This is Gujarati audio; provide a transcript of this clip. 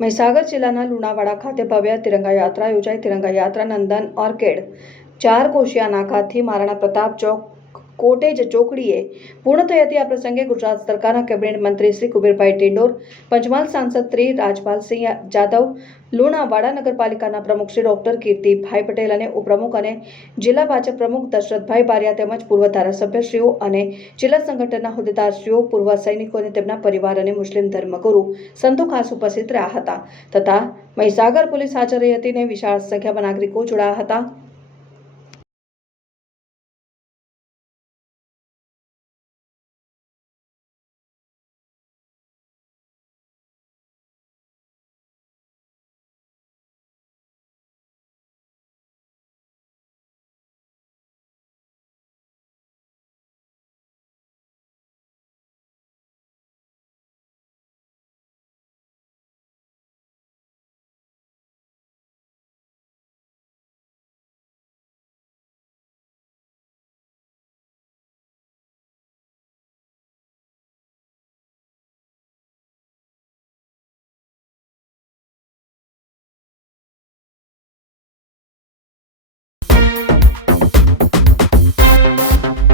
મહીસાગર જિલ્લાના લુણાવાડા ખાતે ભવ્ય તિરંગા યાત્રા યોજાઈ. તિરંગા યાત્રા નંદન ઓર્કેડ ચાર કોશિયા નાકાથી મહારાણા પ્રતાપ ચોક કોટેજ ચોકડીએ પૂર્ણ થઈ હતી આ પ્રસંગે ગુજરાત સરકારના કેબિનેટ મંત્રી શ્રી કુબેરભાઈ ટેંડોર, પંચમહાલ સાંસદ શ્રી રાજપાલસિંહ જાદવ લુણાવાડા નગરપાલિકાના પ્રમુખ શ્રી ડોક્ટર કીર્તિભાઈ પટેલ અને ઉપપ્રમુખ અને જિલ્લા ભાજપ પ્રમુખ દશરથભાઈ બારિયા તેમજ પૂર્વ ધારાસભ્યશ્રીઓ અને જિલ્લા સંગઠનના હોદ્દેદારશ્રીઓ, પૂર્વ સૈનિકો અને તેમના પરિવાર અને મુસ્લિમ ધર્મગુરુ સંતો ખાસ ઉપસ્થિત રહ્યા હતા તથા મહીસાગર પોલીસ હાજર રહી હતી અને વિશાળ સંખ્યામાં નાગરિકો જોડાયા હતા.